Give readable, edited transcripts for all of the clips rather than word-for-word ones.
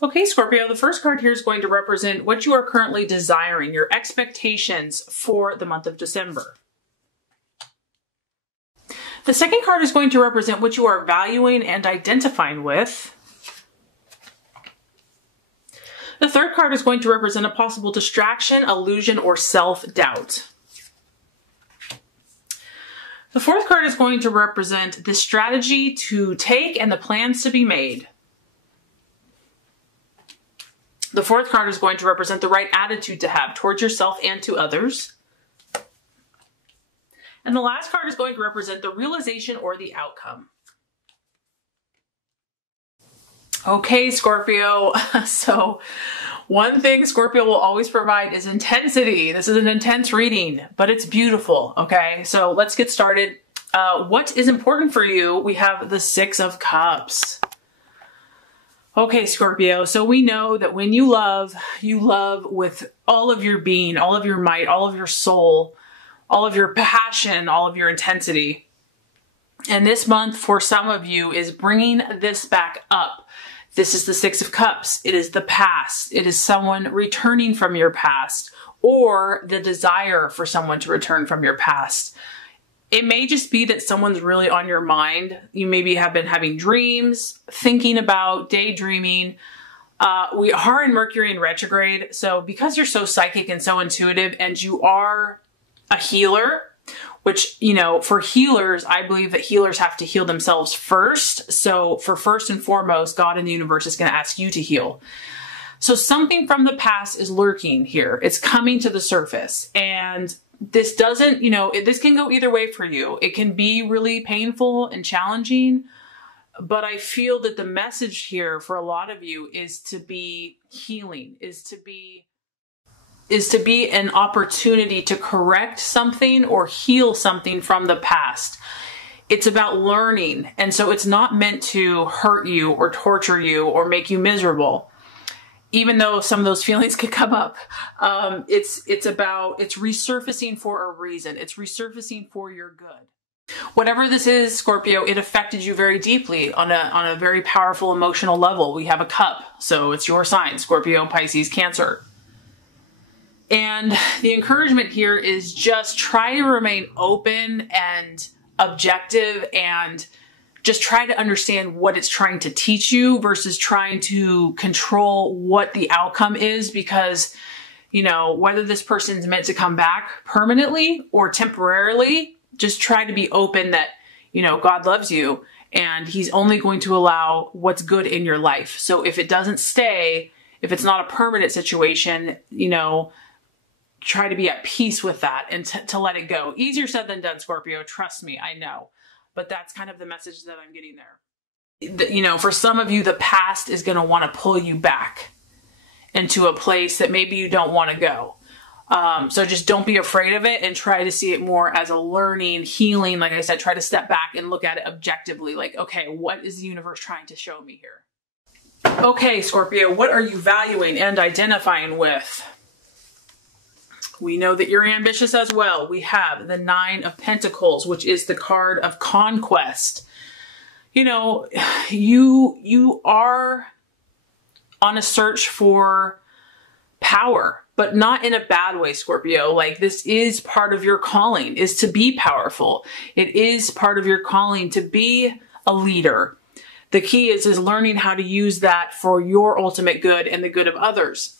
Okay, Scorpio, the first card here is going to represent what you are currently desiring, your expectations for the month of December. The second card is going to represent what you are valuing and identifying with. The third card is going to represent a possible distraction, illusion, or self-doubt. The fourth card is going to represent the strategy to take and the plans to be made. The fourth card is going to represent the right attitude to have towards yourself and to others. And the last card is going to represent the realization or the outcome. Okay, Scorpio. So one thing Scorpio will always provide is intensity. This is an intense reading, but it's beautiful. Okay, so let's get started. What is important for you? We have the Six of Cups. Okay, Scorpio. So we know that when you love with all of your being, all of your might, all of your soul, all of your passion, all of your intensity. And this month for some of you is bringing this back up. This is the Six of Cups. It is the past. It is someone returning from your past or the desire for someone to return from your past. It may just be that someone's really on your mind. You maybe have been having dreams, thinking about, daydreaming. We are in Mercury in retrograde. So because you're so psychic and so intuitive and you are a healer, which, you know, for healers, I believe that healers have to heal themselves first. So for first and foremost, God and the universe is going to ask you to heal. So something from the past is lurking here. It's coming to the surface. And this doesn't, you know, this can go either way for you. It can be really painful and challenging, but I feel that the message here for a lot of you is to be healing, is to be an opportunity to correct something or heal something from the past. It's about learning. And so it's not meant to hurt you or torture you or make you miserable. Even though some of those feelings could come up, it's resurfacing for a reason. It's resurfacing for your good. Whatever this is, Scorpio, it affected you very deeply on a very powerful emotional level. We have a cup, so it's your sign, Scorpio, Pisces, Cancer. And the encouragement here is just try to remain open and objective and just try to understand what it's trying to teach you versus trying to control what the outcome is, because, you know, whether this person's meant to come back permanently or temporarily, just try to be open that, you know, God loves you and he's only going to allow what's good in your life. So if it doesn't stay, if it's not a permanent situation, you know, try to be at peace with that and to let it go. Easier said than done, Scorpio. Trust me, I know. But that's kind of the message that I'm getting there. You know, for some of you, the past is going to want to pull you back into a place that maybe you don't want to go. So just don't be afraid of it and try to see it more as a learning, healing. Like I said, try to step back and look at it objectively. Like, okay, what is the universe trying to show me here? Okay, Scorpio, what are you valuing and identifying with? We know that you're ambitious as well. We have the Nine of Pentacles, which is the card of conquest. You know, you are on a search for power, but not in a bad way, Scorpio. Like, this is part of your calling, is to be powerful. It is part of your calling to be a leader. The key is learning how to use that for your ultimate good and the good of others.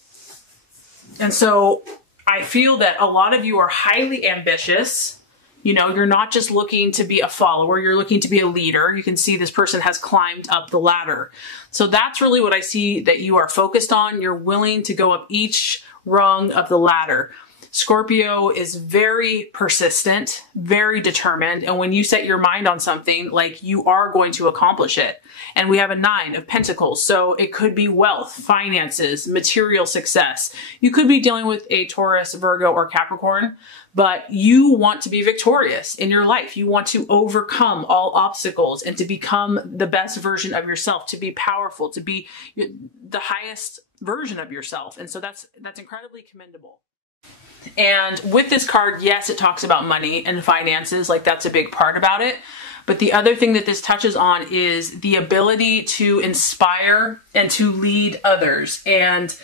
And so I feel that a lot of you are highly ambitious. You know, you're not just looking to be a follower, you're looking to be a leader. You can see this person has climbed up the ladder. So that's really what I see that you are focused on. You're willing to go up each rung of the ladder. Scorpio is very persistent, very determined. And when you set your mind on something, like, you are going to accomplish it. And we have a Nine of Pentacles. So it could be wealth, finances, material success. You could be dealing with a Taurus, Virgo, or Capricorn, but you want to be victorious in your life. You want to overcome all obstacles and to become the best version of yourself, to be powerful, to be the highest version of yourself. And so that's incredibly commendable. And with this card, yes, it talks about money and finances, like that's a big part about it. But the other thing that this touches on is the ability to inspire and to lead others and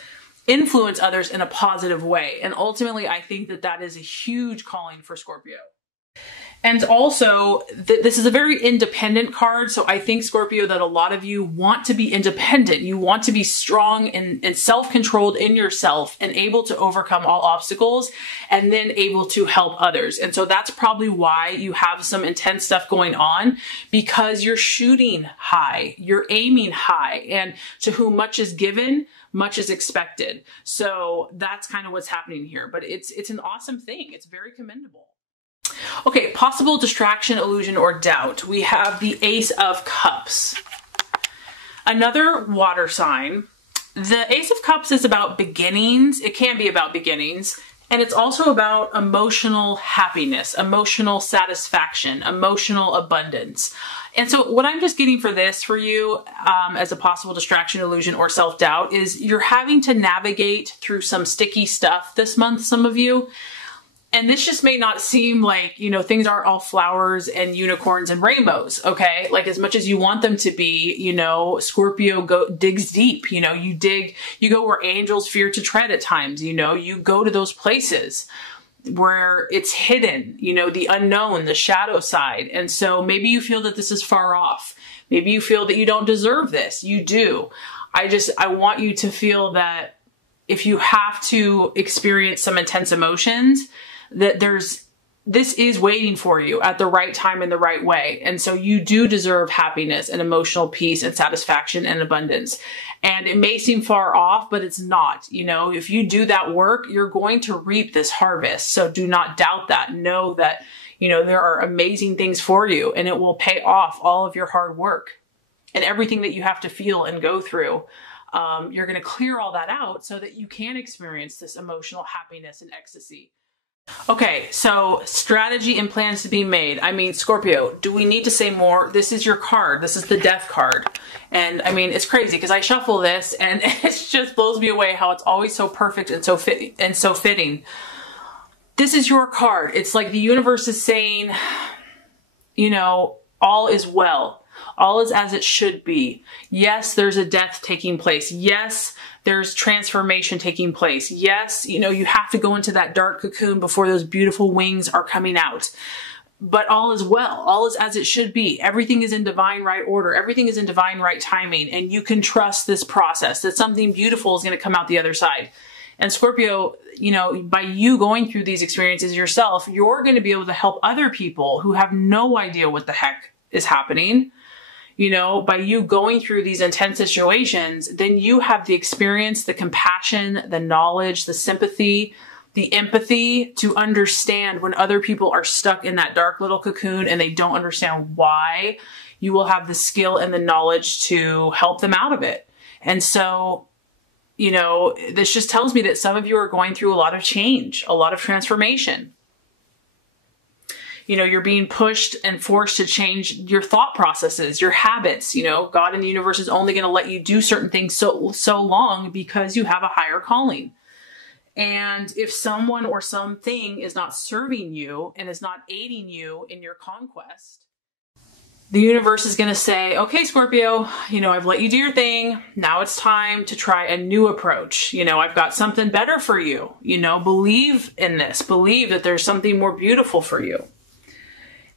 influence others in a positive way. And ultimately, I think that that is a huge calling for Scorpio. And also, this is a very independent card. So I think, Scorpio, that a lot of you want to be independent. You want to be strong and self-controlled in yourself and able to overcome all obstacles and then able to help others. And so that's probably why you have some intense stuff going on, because you're shooting high, you're aiming high, and to whom much is given, much is expected. So that's kind of what's happening here. But it's an awesome thing. It's very commendable. Okay, possible distraction, illusion, or doubt. We have the Ace of Cups. Another water sign. The Ace of Cups is about beginnings. It can be about beginnings. And it's also about emotional happiness, emotional satisfaction, emotional abundance. And so what I'm just getting for this for you as a possible distraction, illusion, or self-doubt is you're having to navigate through some sticky stuff this month, some of you. And this just may not seem like, you know, things aren't all flowers and unicorns and rainbows, okay? Like, as much as you want them to be, you know, Scorpio digs deep, you know, you go where angels fear to tread at times, you know, you go to those places where it's hidden, you know, the unknown, the shadow side. And so maybe you feel that this is far off. Maybe you feel that you don't deserve this. You do. I want you to feel that if you have to experience some intense emotions, that this is waiting for you at the right time in the right way. And so you do deserve happiness and emotional peace and satisfaction and abundance. And it may seem far off, but it's not. You know, if you do that work, you're going to reap this harvest. So do not doubt that. Know that, you know, there are amazing things for you, and it will pay off all of your hard work and everything that you have to feel and go through. You're going to clear all that out so that you can experience this emotional happiness and ecstasy. Okay, so strategy and plans to be made. I mean, Scorpio, do we need to say more? This is your card. This is the Death card. And I mean, it's crazy because I shuffle this and it just blows me away how it's always so perfect and so fitting. This is your card. It's like the universe is saying, you know, all is well. All is as it should be. Yes, there's a death taking place. Yes, there's transformation taking place. Yes, you know, you have to go into that dark cocoon before those beautiful wings are coming out. But all is well. All is as it should be. Everything is in divine right order. Everything is in divine right timing. And you can trust this process, that something beautiful is going to come out the other side. And Scorpio, you know, by you going through these experiences yourself, you're going to be able to help other people who have no idea what the heck is happening. You know, by you going through these intense situations, then you have the experience, the compassion, the knowledge, the sympathy, the empathy to understand when other people are stuck in that dark little cocoon and they don't understand why. You will have the skill and the knowledge to help them out of it. And so, you know, this just tells me that some of you are going through a lot of change, a lot of transformation. You know, you're being pushed and forced to change your thought processes, your habits. You know, God in the universe is only going to let you do certain things so long because you have a higher calling. And if someone or something is not serving you and is not aiding you in your conquest, the universe is going to say, okay, Scorpio, you know, I've let you do your thing. Now it's time to try a new approach. You know, I've got something better for you. You know, believe in this. Believe that there's something more beautiful for you.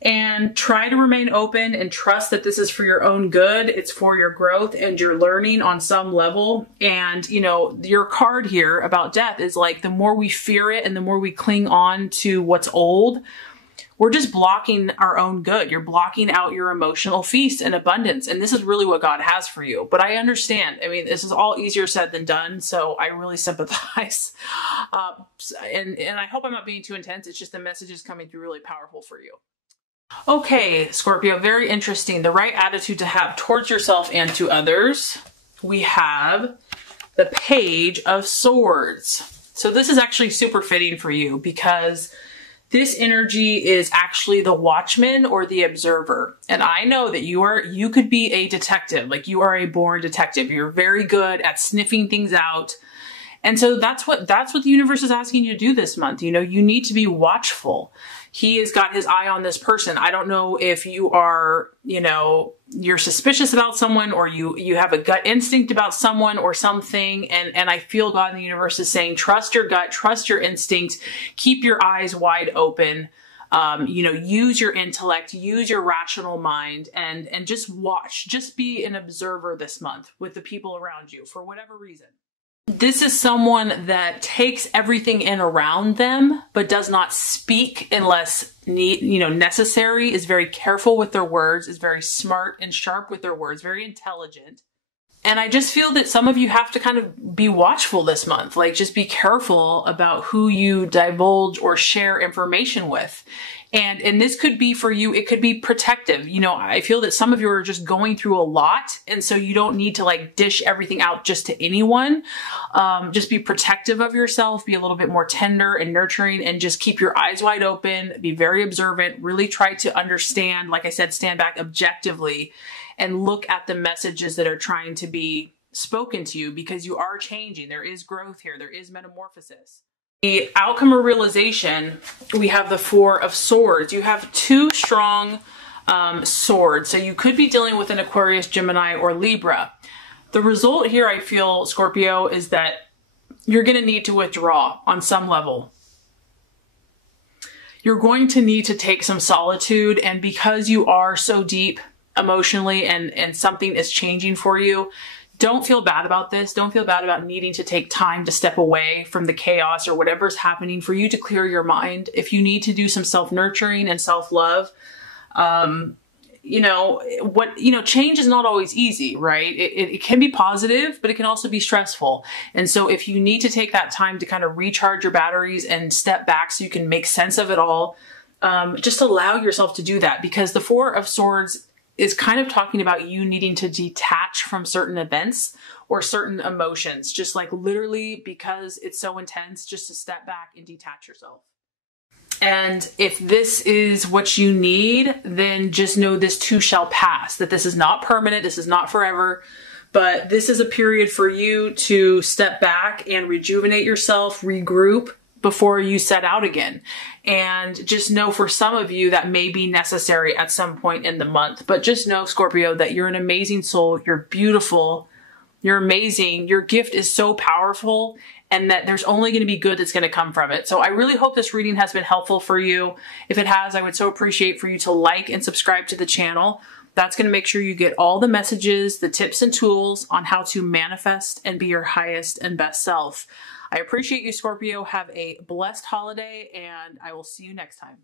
And try to remain open and trust that this is for your own good. It's for your growth and your learning on some level. And, you know, your card here about death is like, the more we fear it and the more we cling on to what's old, we're just blocking our own good. You're blocking out your emotional feast and abundance. And this is really what God has for you. But I understand. I mean, this is all easier said than done. So I really sympathize. And I hope I'm not being too intense. It's just the message is coming through really powerful for you. Okay, Scorpio, very interesting. The right attitude to have towards yourself and to others. We have the Page of Swords. So this is actually super fitting for you because this energy is actually the watchman or the observer. And I know that you could be a detective, like you are a born detective. You're very good at sniffing things out. And so that's what the universe is asking you to do this month. You know, you need to be watchful. he has got his eye on this person. I don't know if you are, you know, you're suspicious about someone, or you have a gut instinct about someone or something. And I feel God in the universe is saying, trust your gut, trust your instincts, keep your eyes wide open. You know, use your intellect, use your rational mind, and just watch, just be an observer this month with the people around you for whatever reason. This is someone that takes everything in around them, but does not speak unless necessary, is very careful with their words, is very smart and sharp with their words, very intelligent. And I just feel that some of you have to kind of be watchful this month, like just be careful about who you divulge or share information with. And this could be for you, it could be protective. You know, I feel that some of you are just going through a lot. And so you don't need to like dish everything out just to anyone. Just be protective of yourself, be a little bit more tender and nurturing, and just keep your eyes wide open, be very observant, really try to understand, like I said, stand back objectively and look at the messages that are trying to be spoken to you, because you are changing. There is growth here. There is metamorphosis. The outcome or realization, we have the Four of Swords. You have two strong swords. So you could be dealing with an Aquarius, Gemini, or Libra. The result here, I feel, Scorpio, is that you're going to need to withdraw on some level. You're going to need to take some solitude, and because you are so deep emotionally and something is changing for you, don't feel bad about this. Don't feel bad about needing to take time to step away from the chaos or whatever's happening for you to clear your mind. If you need to do some self-nurturing and self-love, change is not always easy, right? It can be positive, but it can also be stressful. And so if you need to take that time to kind of recharge your batteries and step back so you can make sense of it all, just allow yourself to do that, because the Four of Swords is kind of talking about you needing to detach from certain events or certain emotions, just like literally, because it's so intense, just to step back and detach yourself. And if this is what you need, then just know this too shall pass, that this is not permanent, this is not forever, but this is a period for you to step back and rejuvenate yourself, regroup, before you set out again. And just know, for some of you, that may be necessary at some point in the month. But just know, Scorpio, that you're an amazing soul. You're beautiful. You're amazing. Your gift is so powerful, and that there's only going to be good that's going to come from it. So I really hope this reading has been helpful for you. If it has, I would so appreciate for you to like and subscribe to the channel. That's going to make sure you get all the messages, the tips and tools on how to manifest and be your highest and best self. I appreciate you, Scorpio. Have a blessed holiday, and I will see you next time.